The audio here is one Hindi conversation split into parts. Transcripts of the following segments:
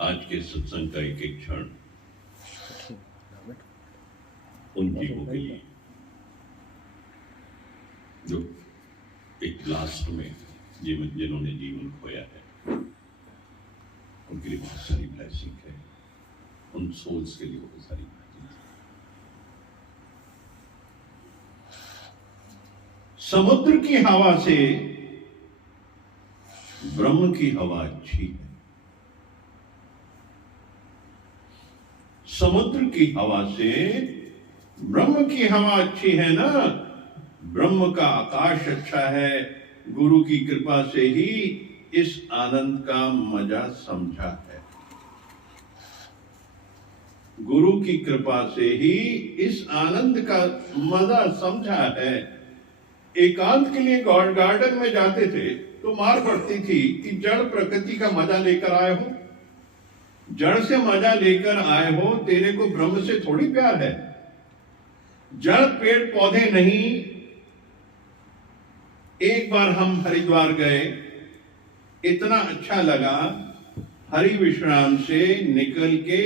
आज के सत्संग का एक एक क्षण उन जीवों के लिए जो एक लास्ट में जिन्होंने जीवन खोया है, उनके लिए बहुत सारी ब्लेसिंग है, उन सोल्स के लिए बहुत सारी ब्लेसिंग है। समुद्र की हवा से ब्रह्म की हवा अच्छी है। समुद्र की हवा से ब्रह्म की हवा अच्छी है ना। ब्रह्म का आकाश अच्छा है। गुरु की कृपा से ही इस आनंद का मजा समझा है। गुरु की कृपा से ही इस आनंद का मजा समझा है। एकांत के लिए गार्डन में जाते थे तो मार पड़ती थी कि जड़ प्रकृति का मजा लेकर आए हो। जड़ से मजा लेकर आए हो, तेरे को ब्रह्म से थोड़ी प्यार है। जड़ पेड़ पौधे नहीं। एक बार हम हरिद्वार गए, इतना अच्छा लगा। हरि विश्राम से निकल के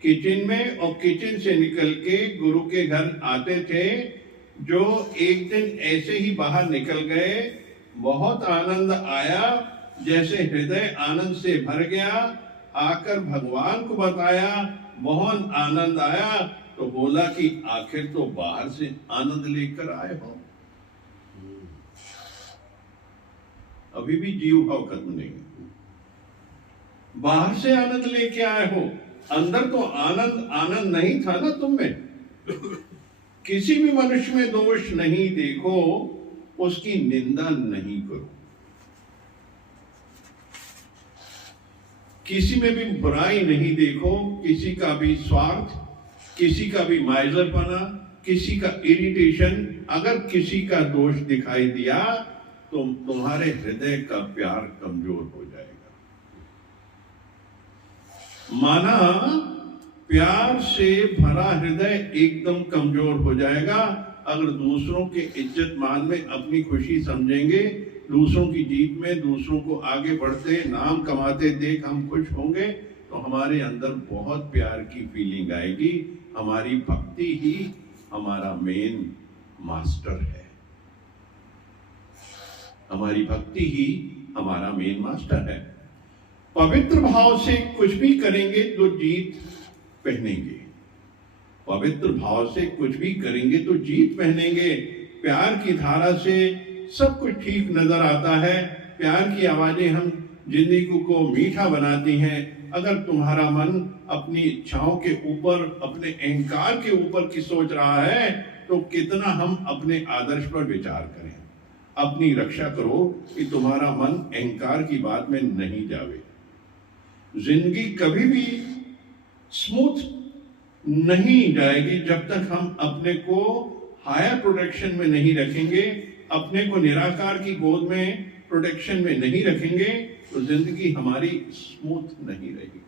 किचन में और किचन से निकल के गुरु के घर आते थे। जो एक दिन ऐसे ही बाहर निकल गए, बहुत आनंद आया, जैसे हृदय आनंद से भर गया। आकर भगवान को बताया, बहुत आनंद आया। तो बोला कि आखिर तो बाहर से आनंद लेकर आए हो। अभी भी जीव भाव खत्म नहीं। बाहर से आनंद लेके आए हो, अंदर तो आनंद नहीं था ना तुम में। किसी भी मनुष्य में दोष नहीं देखो, उसकी निंदा नहीं करो। किसी में भी बुराई नहीं देखो, किसी का भी स्वार्थ, किसी का भी माइजरपना, किसी का इरिटेशन। अगर किसी का दोष दिखाई दिया तो तुम्हारे हृदय का प्यार कमजोर हो जाएगा। माना प्यार से भरा हृदय एकदम कमजोर हो जाएगा। अगर दूसरों के इज्जत मान में अपनी खुशी समझेंगे, दूसरों की जीत में दूसरों को आगे बढ़ते नाम कमाते देख हम खुश होंगे, तो हमारे अंदर बहुत प्यार की फीलिंग आएगी। हमारी भक्ति ही हमारा मेन मास्टर है। हमारी भक्ति ही हमारा मेन मास्टर है। पवित्र भाव से कुछ भी करेंगे तो जीत पहनेंगे। पवित्र भाव से कुछ भी करेंगे तो जीत पहनेंगे। प्यार की धारा से सब कुछ ठीक नजर आता है। प्यार की आवाजें हम जिंदगी को मीठा बनाती हैं। अगर तुम्हारा मन अपनी इच्छाओं के ऊपर, अपने अहंकार के ऊपर की सोच रहा है, तो कितना हम अपने आदर्श पर विचार करें। अपनी रक्षा करो कि तुम्हारा मन अहंकार की बात में नहीं जावे। जिंदगी कभी भी स्मूथ नहीं जाएगी जब तक हम अपने को हायर प्रोटेक्शन में नहीं रखेंगे, अपने को निराकार की गोद में प्रोटेक्शन में नहीं रखेंगे, तो जिंदगी हमारी स्मूथ नहीं रहेगी।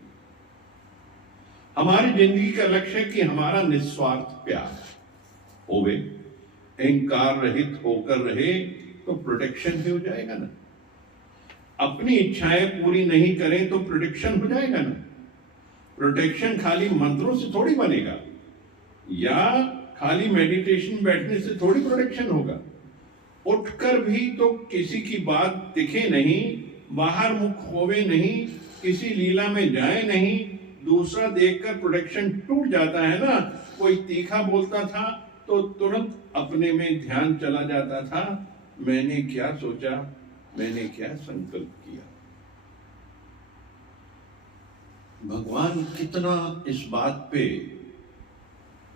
हमारी जिंदगी का लक्ष्य है कि हमारा निस्वार्थ प्यार होवे, अहंकार रहित होकर रहे, तो प्रोटेक्शन भी हो जाएगा ना। अपनी इच्छाएं पूरी नहीं करें तो प्रोटेक्शन हो जाएगा ना। प्रोटेक्शन खाली मंत्रों से थोड़ी बनेगा, या खाली मेडिटेशन बैठने से थोड़ी प्रोटेक्शन होगा। उठकर भी तो किसी की बात दिखे नहीं, बाहर मुख होवे नहीं, किसी लीला में जाए नहीं, दूसरा देखकर प्रोटेक्शन टूट जाता है ना। कोई तीखा बोलता था तो तुरंत अपने में ध्यान चला जाता था, मैंने क्या सोचा, मैंने क्या संकल्प किया। भगवान कितना इस बात पे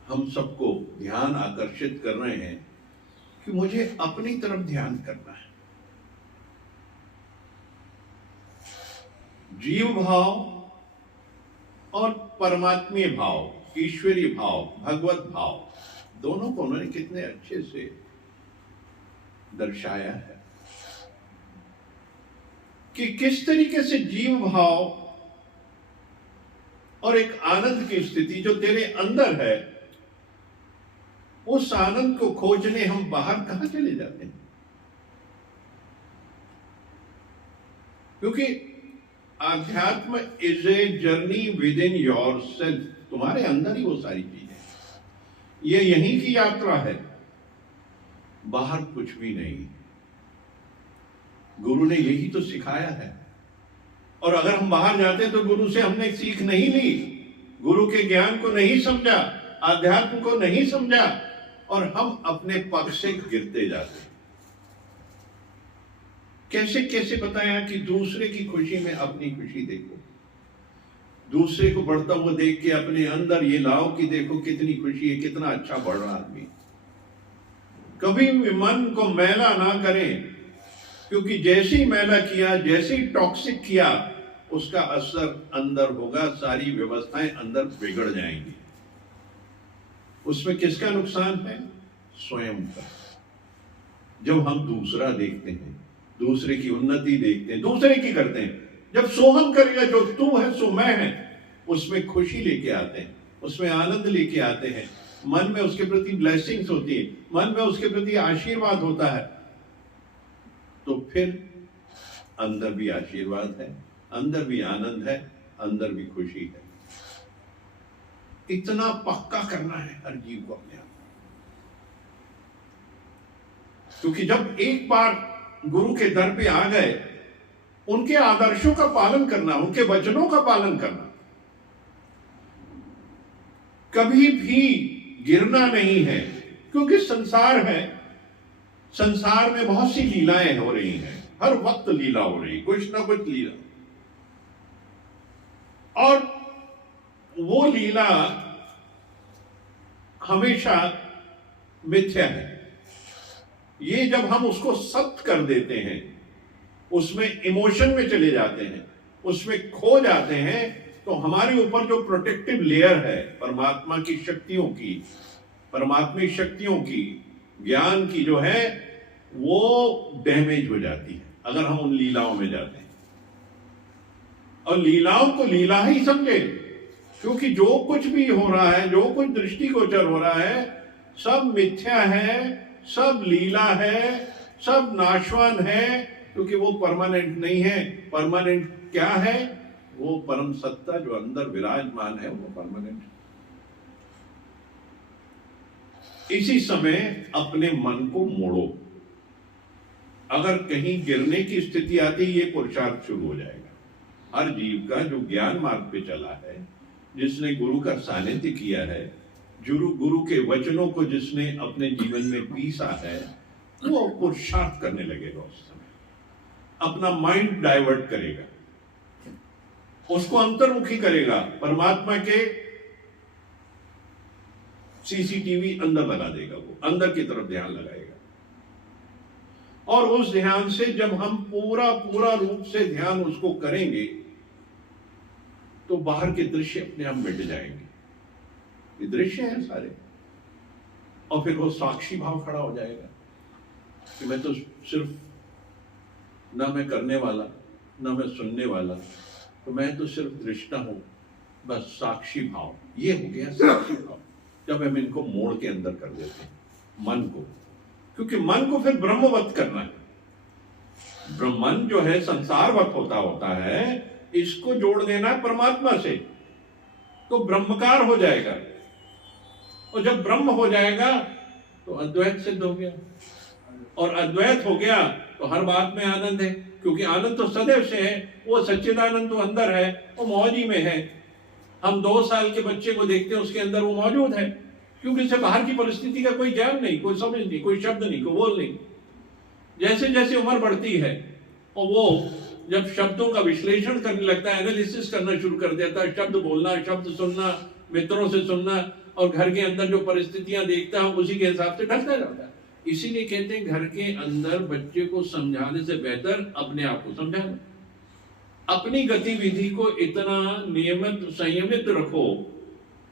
हम सबको ध्यान आकर्षित कर रहे हैं कि मुझे अपनी तरफ ध्यान करना है। जीव भाव और परमात्मीय भाव, ईश्वरीय भाव, भगवत भाव, दोनों को उन्होंने कितने अच्छे से दर्शाया है कि किस तरीके से जीव भाव और एक आनंद की स्थिति जो तेरे अंदर है, उस आनंद को खोजने हम बाहर कहां चले जाते हैं। क्योंकि आध्यात्म is a journey with in your self. तुम्हारे अंदर ही वो सारी चीजें, ये यहीं की यात्रा है, बाहर कुछ भी नहीं। गुरु ने यही तो सिखाया है। और अगर हम बाहर जाते तो गुरु से हमने सीख नहीं ली, गुरु के ज्ञान को नहीं समझा, आध्यात्म को नहीं समझा, और हम अपने पग से गिरते जाते। कैसे कैसे बताया कि दूसरे की खुशी में अपनी खुशी देखो, दूसरे को बढ़ता हुआ देख के अपने अंदर ये लाओ कि देखो कितनी खुशी है, कितना अच्छा बढ़ रहा आदमी। कभी भी मन को मैला ना करें, क्योंकि जैसे ही मैला किया, जैसे ही टॉक्सिक किया, उसका असर अंदर होगा, सारी व्यवस्थाएं अंदर बिगड़ जाएंगी। उसमें किसका नुकसान है? स्वयं का। जब हम दूसरा देखते हैं, दूसरे की उन्नति देखते हैं, दूसरे की करते हैं, जब सोहम करेगा जो तू है सो मैं है, उसमें खुशी लेके आते हैं, उसमें आनंद लेके आते हैं, मन में उसके प्रति ब्लेसिंग्स होती है, मन में उसके प्रति आशीर्वाद होता है, तो फिर अंदर भी आशीर्वाद है, अंदर भी आनंद है, अंदर भी खुशी है। इतना पक्का करना है हर जीव को अपने आप, क्योंकि जब एक बार गुरु के दर पे आ गए, उनके आदर्शों का पालन करना, उनके वचनों का पालन करना, कभी भी गिरना नहीं है। क्योंकि संसार है, संसार में बहुत सी लीलाएं हो रही हैं, हर वक्त लीला हो रही, कुछ ना कुछ लीला, और वो लीला हमेशा मिथ्या है। ये जब हम उसको सत्य कर देते हैं, उसमें इमोशन में चले जाते हैं, उसमें खो जाते हैं, तो हमारे ऊपर जो प्रोटेक्टिव लेयर है परमात्मा की शक्तियों की, परमात्मी शक्तियों की, ज्ञान की जो है, वो डैमेज हो जाती है अगर हम उन लीलाओं में जाते हैं। और लीलाओं को लीला ही समझे, क्योंकि जो कुछ भी हो रहा है, जो कुछ दृष्टिगोचर हो रहा है, सब मिथ्या है, सब लीला है, सब नाशवान है, क्योंकि वो परमानेंट नहीं है। परमानेंट क्या है? वो परम सत्ता जो अंदर विराजमान है, वो परमानेंट है। इसी समय अपने मन को मोड़ो। अगर कहीं गिरने की स्थिति आती, ये पुरुषार्थ शुरू हो जाएगा। हर जीव का जो ज्ञान मार्ग पे चला है, जिसने गुरु का सानिध्य किया है, गुरु के वचनों को जिसने अपने जीवन में पीसा है, वो पुरुषार्थ करने लगेगा। उस समय अपना माइंड डाइवर्ट करेगा, उसको अंतर्मुखी करेगा, परमात्मा के सीसीटीवी अंदर लगा देगा, वो अंदर की तरफ ध्यान लगाएगा। और उस ध्यान से जब हम पूरा पूरा रूप से ध्यान उसको करेंगे, तो बाहर के दृश्य अपने आप मिट जाएंगे। ये दृश्य है सारे, और फिर वो साक्षी भाव खड़ा हो जाएगा कि मैं तो सिर्फ, ना मैं करने वाला, ना मैं सुनने वाला, तो मैं तो सिर्फ दृष्टा हूं, बस साक्षी भाव। ये हो गया साक्षी भाव, जब हम इनको मोड़ के अंदर कर देते हैं मन को। क्योंकि मन को फिर ब्रह्मवत करना है। ब्रह्मन जो है संसारवत होता है, इसको जोड़ देना है परमात्मा से, तो ब्रह्मकार हो जाएगा। और जब ब्रह्म हो जाएगा तो अद्वैत सिद्ध हो गया, और अद्वैत हो गया तो हर बात में आनंद है, क्योंकि आनंद तो सदैव से है। वो सच्चिदानंद तो अंदर है, वो मौज में है। हम 2 साल के बच्चे को देखते हैं, उसके अंदर वो मौजूद है, क्योंकि इसे बाहर की परिस्थिति का कोई ज्ञान नहीं, कोई समझ नहीं, कोई शब्द नहीं, कोई बोल नहीं। जैसे जैसे उम्र बढ़ती है, और वो जब शब्दों का विश्लेषण करने लगता है, एनालिसिस करना शुरू कर देता है, शब्द बोलना, शब्द सुनना, मित्रों से सुनना, और घर के अंदर जो परिस्थितियां देखता है उसी के हिसाब से ढलता जाता है। इसीलिए कहते हैं घर के अंदर बच्चे को समझाने से बेहतर अपने आप को समझाना। अपनी गतिविधि को इतना नियमित संयमित रखो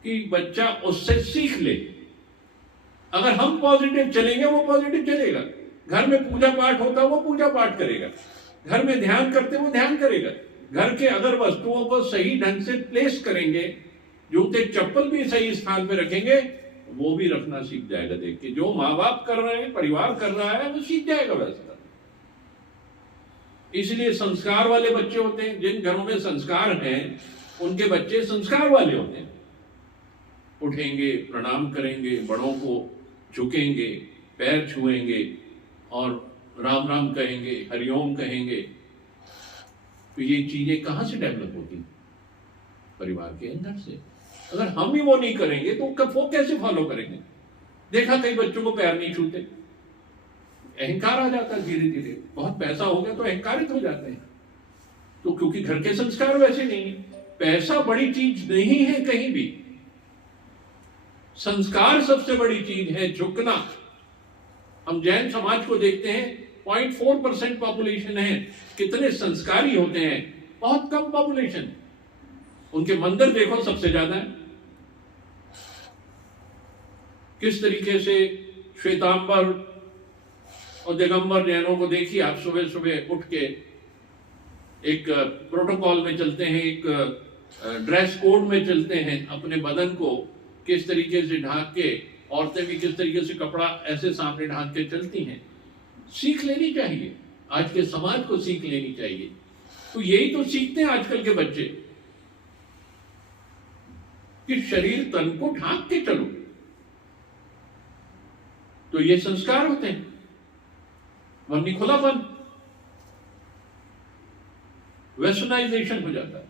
कि बच्चा उससे सीख ले। अगर हम पॉजिटिव चलेंगे, वो पॉजिटिव चलेगा। घर में पूजा पाठ होता है, वो पूजा पाठ करेगा। घर में ध्यान करते, वो ध्यान करेगा। घर के अगर वस्तुओं को सही ढंग से प्लेस करेंगे, जूते चप्पल भी सही स्थान पे रखेंगे, वो भी रखना सीख जाएगा। देख के जो माँ बाप कर रहे हैं, परिवार कर रहा है, वो सीख जाएगा वैसा। इसलिए संस्कार वाले बच्चे होते हैं। जिन घरों में संस्कार हैं उनके बच्चे संस्कार वाले होते हैं। उठेंगे, प्रणाम करेंगे, बड़ों को झुकेंगे, पैर छुएंगे और राम राम कहेंगे, हरिओम कहेंगे। तो ये चीजें कहां से डेवलप होती? परिवार के अंदर से। अगर हम ही वो नहीं करेंगे तो वो कैसे फॉलो करेंगे? देखा कई बच्चों को पैर नहीं छूते, अहंकार आ जाता है धीरे धीरे। बहुत पैसा हो गया तो अहंकारित हो जाते हैं। तो क्योंकि घर के संस्कार वैसे नहीं है। पैसा बड़ी चीज नहीं है कहीं भी, संस्कार सबसे बड़ी चीज है, झुकना। हम जैन समाज को देखते हैं, 0.4% पॉपुलेशन है, कितने संस्कारी होते हैं, बहुत कम पॉपुलेशन। उनके मंदिर देखो सबसे ज्यादा है। किस तरीके से श्वेतांबर और दिगंबर जैनों को देखिए आप, सुबह सुबह उठ के एक प्रोटोकॉल में चलते हैं, एक ड्रेस कोड में चलते हैं, अपने बदन को किस तरीके से ढांक के, औरतें भी किस तरीके से कपड़ा ऐसे सामने ढांक के चलती हैं। सीख लेनी चाहिए, आज के समाज को सीख लेनी चाहिए। तो यही तो सीखते हैं आजकल के बच्चे कि शरीर तन को ढांक के चलो। तो ये संस्कार होते हैं, वरनी खुलापन, वेस्टर्नाइजेशन हो जाता है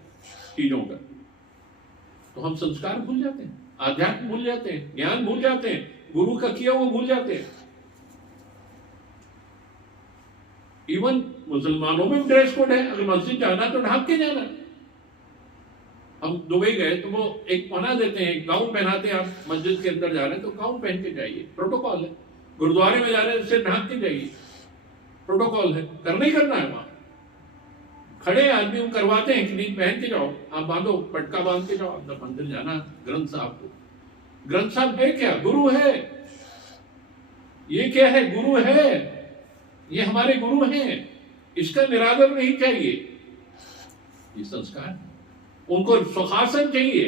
चीजों का। तो हम संस्कार भूल जाते हैं, आध्यात्म भूल जाते हैं, ज्ञान भूल जाते हैं, गुरु का किया वो भूल जाते हैं। इवन मुसलमानों में ड्रेस कोड है, अगर मस्जिद जाना तो ढांक के जाना। हम दुबई गए तो वो एक बना देते हैं, गाउन पहनाते हैं। आप मस्जिद के अंदर जा रहे हैं तो गाउन पहन के जाइए, प्रोटोकॉल है। गुरुद्वारे में जा रहे हैं सिर ढांक के जाइए, प्रोटोकॉल है। करना ही करना है। वहां खड़े आदमी हम करवाते हैं कि नहीं, पहन के जाओ, आप बांधो, पटका बांध के जाओ, अंदर मंदिर जाना। ग्रंथ साहब को, ग्रंथ साहब है क्या? गुरु है। ये क्या है? गुरु है। ये हमारे गुरु हैं, इसका निरादर नहीं चाहिए। ये संस्कार। उनको सुखासन चाहिए।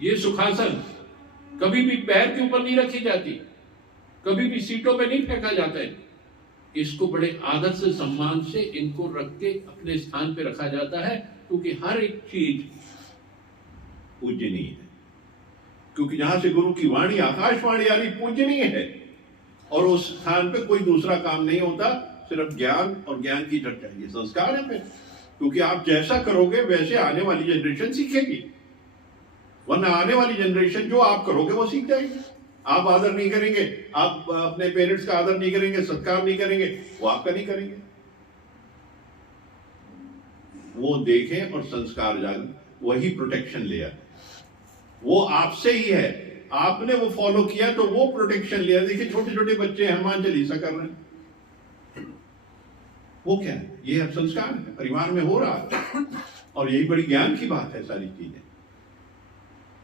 ये सुखासन कभी भी पैर के ऊपर नहीं रखी जाती, कभी भी सीटों पे नहीं फेंका जाता है। इसको बड़े आदर से, सम्मान से इनको रख के अपने स्थान पे रखा जाता है, क्योंकि हर एक चीज पूजनीय है। क्योंकि जहां से गुरु की वाणी, आकाशवाणी आ रही, पूजनीय है। और उस स्थान पे कोई दूसरा काम नहीं होता, सिर्फ ज्ञान और ज्ञान की चर्चा। ये संस्कार है फिर, क्योंकि आप जैसा करोगे वैसे आने वाली जनरेशन सीखेगी। वरना आने वाली जनरेशन जो आप करोगे वो सीख जाएगी। आप आदर नहीं करेंगे, आप अपने पेरेंट्स का आदर नहीं करेंगे, सत्कार नहीं करेंगे, वो आपका नहीं करेंगे। वो देखें और संस्कार जागे, वही प्रोटेक्शन ले आए। वो आपसे ही है, आपने वो फॉलो किया तो वो प्रोटेक्शन लिया। देखिए छोटे छोटे बच्चे हनुमान चालीसा कर रहे हैं, वो क्या है? ये अब संस्कार है, परिवार में हो रहा है। और यही बड़ी ज्ञान की बात है सारी चीजें,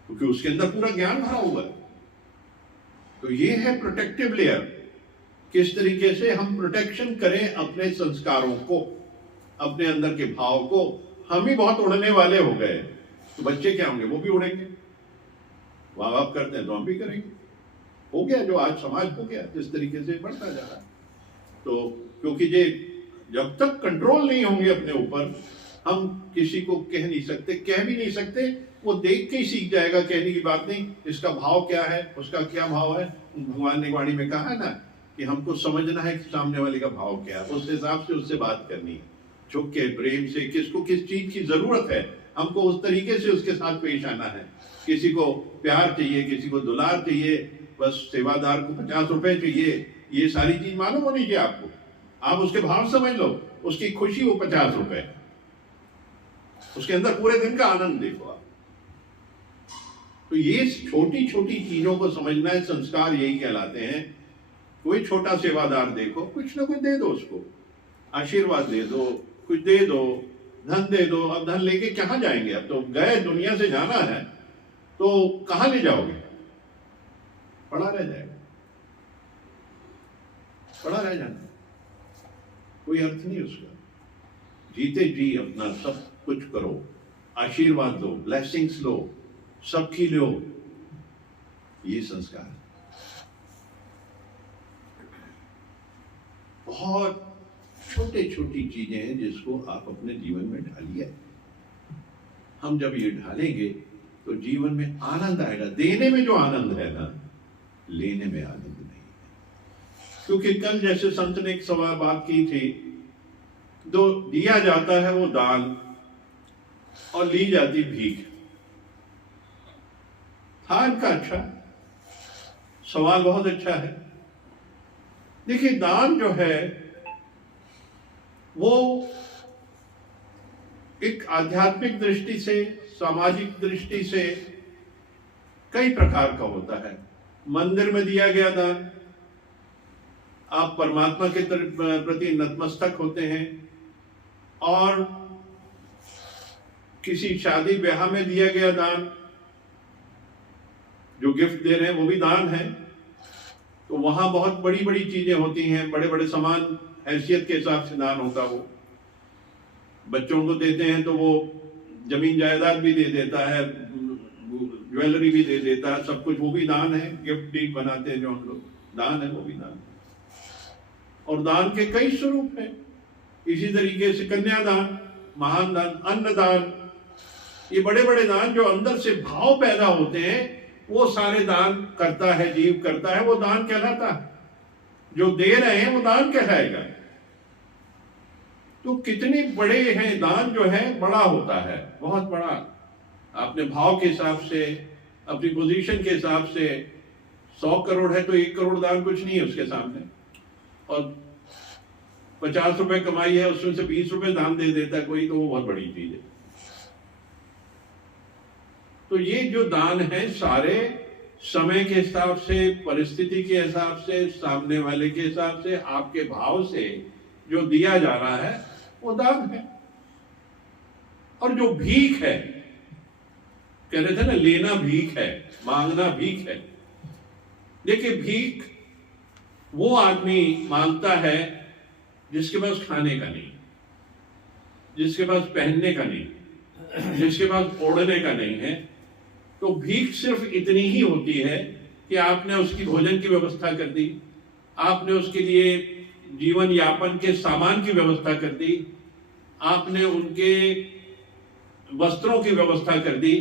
क्योंकि उसके अंदर पूरा ज्ञान भरा हुआ है। तो ये है प्रोटेक्टिव लेयर। किस तरीके से हम प्रोटेक्शन करें अपने संस्कारों को, अपने अंदर के भाव को। हम ही बहुत उड़ने वाले हो गए, तो बच्चे क्या होंगे? वो भी उड़ेंगे। माँ बाप करते हैं तो हम भी करेंगे। हो गया जो आज समाज हो गया, जिस तरीके से बढ़ता जा रहा है। तो क्योंकि ये जब तक कंट्रोल नहीं होंगे अपने ऊपर, हम किसी को कह नहीं सकते, कह भी नहीं सकते। वो देख के ही सीख जाएगा, कहने की बात नहीं। इसका भाव क्या है, उसका क्या भाव है। भगवान ने वाणी में कहा है ना कि हमको समझना है कि सामने वाले का भाव क्या है, उस हिसाब से उससे बात करनी है, झुक के, प्रेम से। किसको किस चीज की जरूरत है, हमको उस तरीके से उसके साथ पेश आना है। किसी को प्यार चाहिए, किसी को दुलार चाहिए, बस सेवादार को 50 रुपए चाहिए, ये सारी चीज मालूम होनी चाहिए आपको। आप उसके भाव समझ लो, उसकी खुशी वो 50 रुपए, उसके अंदर पूरे दिन का आनंद देखो आप। तो ये छोटी छोटी चीजों को समझना है, संस्कार यही कहलाते हैं। कोई छोटा सेवादार देखो, कुछ ना कुछ दे दो उसको, आशीर्वाद दे दो, कुछ दे दो, धन दे दो। अब धन लेके कहाँ जाएंगे? अब तो गए, दुनिया से जाना है तो कहाँ ले जाओगे? पड़ा रह जाएगा, पड़ा रह जाना, कोई अर्थ नहीं उसका। जीते जी अपना सब कुछ करो, आशीर्वाद दो, ब्लेसिंग्स लो, सबकी लो। ये संस्कार बहुत छोटे छोटी चीजें हैं जिसको आप अपने जीवन में ढालिए। हम जब ये ढालेंगे तो जीवन में आनंद आएगा। देने में जो आनंद है ना, लेने में आनंद नहीं है। क्योंकि कल जैसे संत ने एक सवाल बात की थी, जो दिया जाता है वो दान और ली जाती भीख। था इनका अच्छा सवाल, बहुत अच्छा है। देखिए, दान जो है वो एक आध्यात्मिक दृष्टि से, सामाजिक दृष्टि से कई प्रकार का होता है। मंदिर में दिया गया दान, आप परमात्मा के प्रति नतमस्तक होते हैं। और किसी शादी ब्याह में दिया गया दान, जो गिफ्ट दे रहे हैं वो भी दान है। तो वहां बहुत बड़ी बड़ी चीजें होती हैं, बड़े बड़े सामान, हैसियत के हिसाब से दान होता। वो बच्चों को देते हैं तो वो जमीन जायदाद भी दे देता है, ज्वेलरी भी दे देता है, सब कुछ वो भी दान है। गिफ्ट डीड बनाते हैं जो हम लोग, दान है, वो भी दान है। और दान के कई स्वरूप हैं। इसी तरीके से कन्यादान, महान दान, अन्नदान, ये बड़े बड़े दान जो अंदर से भाव पैदा होते हैं, वो सारे दान करता है, जीव करता है, वो दान कहलाता है। जो दे रहे हैं वो दान कहलाएगा। तो कितने बड़े हैं दान, जो है बड़ा होता है, बहुत बड़ा। अपने भाव के हिसाब से, अपनी पोजीशन के हिसाब से 100 करोड़ है तो 1 करोड़ दान कुछ नहीं है उसके सामने। और 50 रुपए कमाई है, उसमें से 20 रुपए दान दे देता है कोई, तो वो बहुत बड़ी चीज है। तो ये जो दान है सारे समय के हिसाब से, परिस्थिति के हिसाब से, सामने वाले के हिसाब से, आपके भाव से जो दिया जा रहा है वो दान है। और जो भीख है, कह रहे थे ना, लेना भीख है, मांगना भीख है। देखिए, भीख वो आदमी मांगता है जिसके पास खाने का नहीं, जिसके पास पहनने का नहीं, जिसके पास ओढ़ने का नहीं है। तो भीख सिर्फ इतनी ही होती है कि आपने उसकी भोजन की व्यवस्था कर दी, आपने उसके लिए जीवन यापन के सामान की व्यवस्था कर दी, आपने उनके वस्त्रों की व्यवस्था कर दी।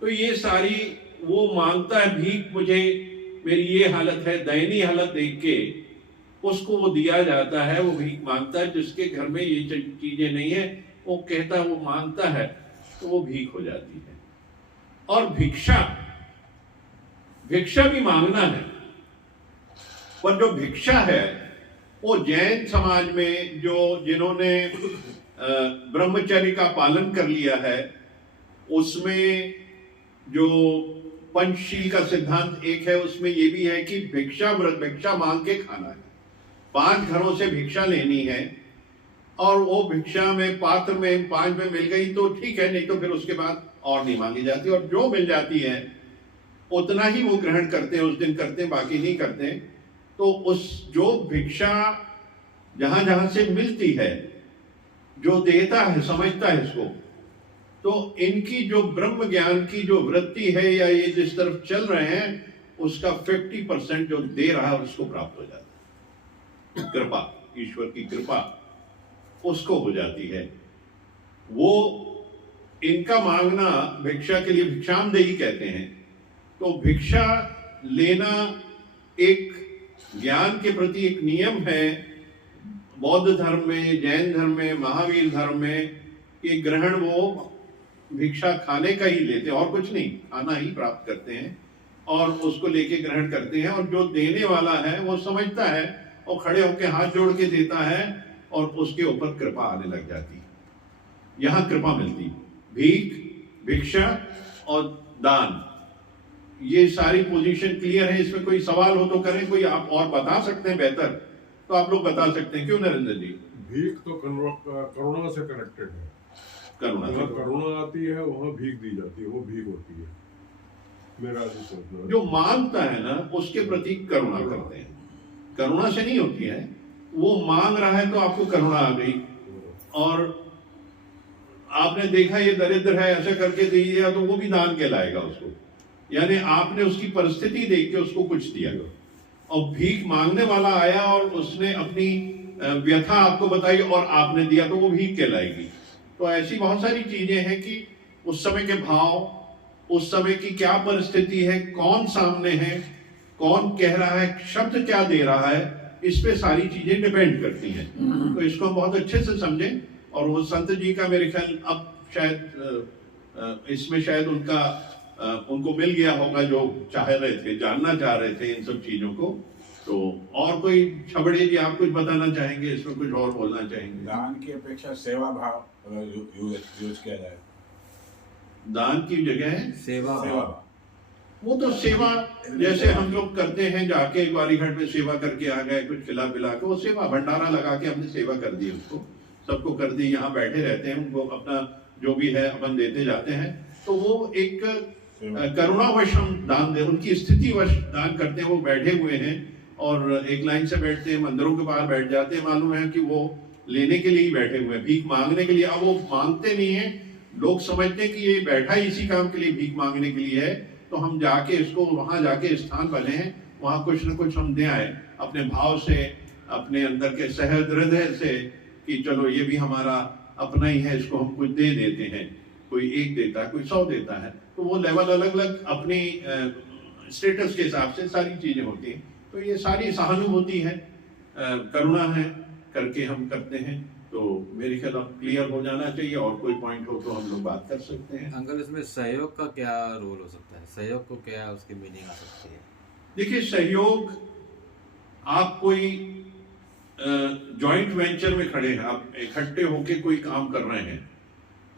तो ये सारी वो मांगता है भीख। मुझे मेरी ये हालत है, दयनीय हालत देख के उसको वो दिया जाता है, वो भीख मांगता है। जिसके घर में ये चीजें नहीं है, वो कहता है, वो मांगता है, तो वो भीख हो जाती है। और भिक्षा, भिक्षा भी मांगना है। पर जो भिक्षा है वो जैन समाज में जो जिन्होंने ब्रह्मचर्य का पालन कर लिया है, उसमें जो पंचशील का सिद्धांत एक है, उसमें ये भी है कि भिक्षा व्रत, भिक्षा मांग के खाना है। 5 घरों से भिक्षा लेनी है, और वो भिक्षा में पात्र में 5 में मिल गई तो ठीक है, नहीं तो फिर उसके बाद और नहीं मांगी जाती। और जो मिल जाती है उतना ही वो ग्रहण करते हैं, उस दिन करते हैं, बाकी नहीं करते। तो उस जो भिक्षा जहां जहां से मिलती है, जो देता है, समझता है इसको, तो इनकी जो ब्रह्म ज्ञान की जो वृत्ति है, या ये जिस तरफ चल रहे हैं, उसका 50% जो दे रहा है उसको प्राप्त हो जाता है। कृपा, ईश्वर की कृपा उसको हो जाती है। वो इनका मांगना भिक्षा के लिए भिक्षामदेही कहते हैं। तो भिक्षा लेना एक ज्ञान के प्रति एक नियम है। बौद्ध धर्म में, जैन धर्म में, महावीर धर्म में ये ग्रहण वो भिक्षा खाने का ही लेते हैं, और कुछ नहीं, खाना ही प्राप्त करते हैं और उसको लेके ग्रहण करते हैं। और जो देने वाला है वो समझता है और खड़े होकर हाथ जोड़ के देता है, और उसके ऊपर कृपा आने लग जाती है। यहां कृपा मिलती है। भीख, भिक्षा और दान, ये सारी पोजीशन क्लियर है। इसमें कोई सवाल हो तो करें, कोई आप और बता सकते हैं बेहतर तो आप लोग बता सकते हैं। क्यों नरेंद्र जी? भीख तो करुणा से कनेक्टेड है। करुणा आती है, वहाँ भीख दी जाती है, वो भीख होती है। मेरा ऐसा सोचना। जो मांगता है ना, उसके प्रति करुणा करते हैं। करुणा से नहीं होती है, वो मांग रहा है तो आपको करुणा आ गई। और आपने देखा ये दरिद्र है, ऐसा करके दे दिया, तो वो भी दान कहलाएगा उसको। यानी आपने उसकी परिस्थिति देख के उसको कुछ दिया। और भीख मांगने वाला आया और उसने अपनी व्यथा आपको बताई और आपने दिया तो वो भीख कहलाएगी। तो ऐसी बहुत सारी चीजें हैं कि उस समय के भाव, उस समय की क्या परिस्थिति है, कौन सामने है, कौन कह रहा है, शब्द क्या दे रहा है, इस पे सारी चीजें डिपेंड करती हैं। तो इसको हम बहुत अच्छे से समझें। और वो संत जी का मेरे ख्याल अब शायद इसमें शायद उनको मिल गया होगा जो चाह रहे थे, जानना चाह रहे थे इन सब चीजों को। तो और कोई छबड़े जी आप कुछ बताना चाहेंगे, इसमें कुछ और बोलना चाहेंगे? दान की अपेक्षा सेवा भाव अगर यूज किया जाए, दान की जगह है सेवा भाव। वो तो सेवा जैसे हम लोग करते हैं, जाके ग्वारी घाट में सेवा करके आ गए, कुछ खिला पिला के, वो सेवा भंडारा लगा के हमने सेवा कर दी, उसको सबको कर दी। यहाँ बैठे रहते हैं, उनको अपना जो भी है अपन देते जाते हैं। तो वो एक करुणावश हम दान दे, उनकी स्थिति वश दान करते हैं। वो बैठे हुए हैं और एक लाइन से बैठते हैं, मंदिरों के बाहर बैठ जाते हैं, मालूम है कि वो लेने के लिए ही बैठे हुए हैं, भीख मांगने के लिए। अब वो मांगते नहीं है, लोग समझते हैं कि ये बैठा ही इसी काम के लिए, भीख मांगने के लिए है। तो हम जाके इसको वहां जाके स्थान बने हैं, वहां कुछ न कुछ हम दे आए अपने भाव से, अपने अंदर के सहज हृदय से कि चलो ये भी हमारा अपना ही है, इसको हम कुछ दे देते हैं। कोई 1 देता है, कोई 100 देता है। तो वो लेवल अलग अलग अपनी स्टेटस के हिसाब से सारी चीजें होती हैं। तो ये सारी सहानुभूति है, करुणा है, करके हम करते हैं। तो मेरे ख्याल अब क्लियर हो जाना चाहिए। और कोई पॉइंट हो तो हम लोग बात कर सकते हैं। अंकल, इसमें सहयोग का क्या रोल हो सकता है? सहयोग को क्या उसकी मीनिंग आ सकती है? देखिए, सहयोग, आप कोई जॉइंट वेंचर में खड़े हैं, आप इकट्ठे होके कोई काम कर रहे हैं,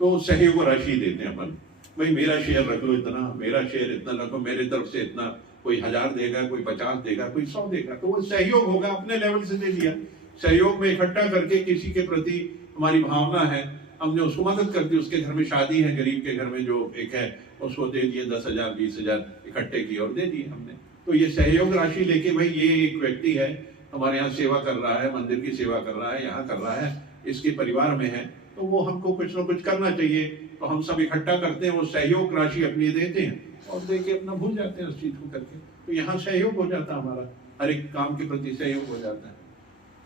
तो सहयोग राशि देते हैं अपन। भाई मेरा शेयर रख लो इतना, मेरा शेयर इतना रखो, मेरे तरफ से इतना, कोई 1000 देगा, कोई 50 देगा, कोई 100 देगा। तो वो सहयोग होगा, अपने लेवल से दे दिया। सहयोग में इकट्ठा करके किसी के प्रति हमारी भावना है, हमने उसको मदद कर दी। उसके घर में शादी है, गरीब के घर में जो एक है, उसको दे दिए 10,000 20,000 इकट्ठे किए और दे दिए हमने। तो ये सहयोग राशि लेके, भाई ये एक व्यक्ति है हमारे यहाँ सेवा कर रहा है, मंदिर की सेवा कर रहा है, यहाँ कर रहा है, इसके परिवार में है, तो वो हमको कुछ ना कुछ करना चाहिए। तो हम सब इकट्ठा करते हैं, वो सहयोग राशि अपनी देते हैं और दे के अपना भूल जाते हैं उस चीज को करके। तो यहाँ सहयोग हो जाता है, हमारा हर एक काम के प्रति सहयोग हो जाता है।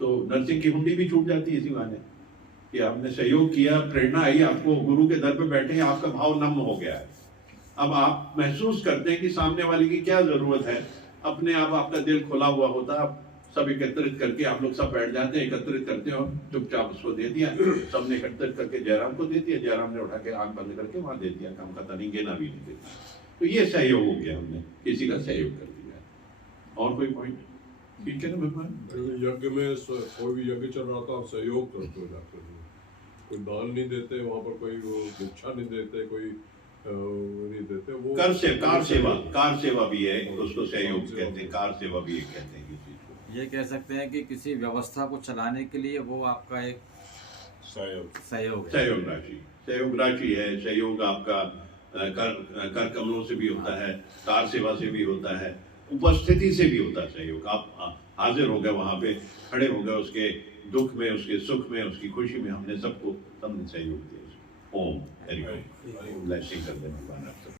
तो नर्सिंग की हुंडी भी छूट जाती है इसी बहाने कि आपने सहयोग किया, प्रेरणा आई आपको, गुरु के दर पे बैठे हैं, आपका भाव नम्र हो गया है। अब आप महसूस करते हैं कि सामने वाले की क्या जरूरत है, अपने आप आपका दिल खुला हुआ होता है। आप सब एकत्रित करके आप लोग सब बैठ जाते हैं, एकत्रित करते हो, चुपचाप उसको दे दिया, सबने एकत्रित करके जयराम को दे दिया, जयराम ने उठा के आंख बंद करके वहां दे दिया, काम खत्म, नहीं गेना भी नहीं देता। तो ये सहयोग हो गया, हमने किसी का सहयोग कर दिया। और कोई पॉइंट? ठीक है ना भगवान? यज्ञ में कोई भी यज्ञ चल रहा था, आप सहयोग करते हो जाते हो, कोई दान नहीं देते वहां पर, कोई भिक्षा नहीं देते, कोई नहीं देते। वो कार सेवा भी है, उसको सहयोग कहते हैं, कार सेवा भी एक कहते हैं। ये कह सकते हैं कि किसी व्यवस्था को चलाने के लिए वो आपका एक सहयोग राशि है। सहयोग आपका कर कमलों से भी होता है, कार सेवा से भी होता है, उपस्थिति से भी होता है सहयोग। आप हाजिर हो गए वहां पे, खड़े हो गए, उसके दुख में, उसके सुख में, उसकी खुशी में, हमने सबने सहयोग दिया। ओम, वेरी गुड, ब्लेसिंग कर देना।